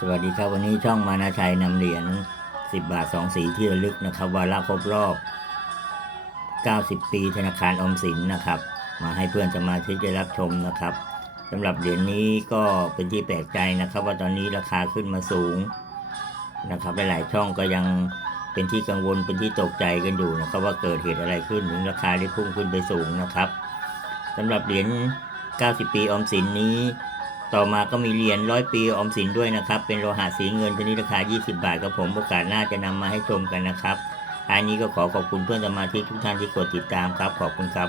สวัสดีครับวันนี้ช่องมานาชัยนำเหรียญ 10 บาท 2 สีที่ระลึกนะครับวาระครบรอบ 90 ปีธนาคารอมสินนะครับ มาให้เพื่อนสมาชิกได้รับชมนะครับสำหรับเหรียญนี้ก็เป็นที่แปลกใจนะครับ ว่าตอนนี้ราคาขึ้นมาสูงนะครับหลายๆช่องก็ยังเป็นที่กังวลเป็นที่ตกใจกันอยู่นะครับ ว่าเกิดเหตุอะไรขึ้นถึงราคาได้พุ่งขึ้นไปสูงนะครับสำหรับเหรียญ 90 ปีออมสินนี้ ต่อมาก็มีเหรียญร้อยปีออมสินด้วยนะครับ เป็นโลหะสีเงินชนิดราคา 20 บาทกับผมโอกาสหน้าจะนำมาให้ชมกันนะครับอันนี้ก็ขอขอบคุณเพื่อนสมาชิกทุกท่านที่กดติดตามครับ ขอบคุณครับ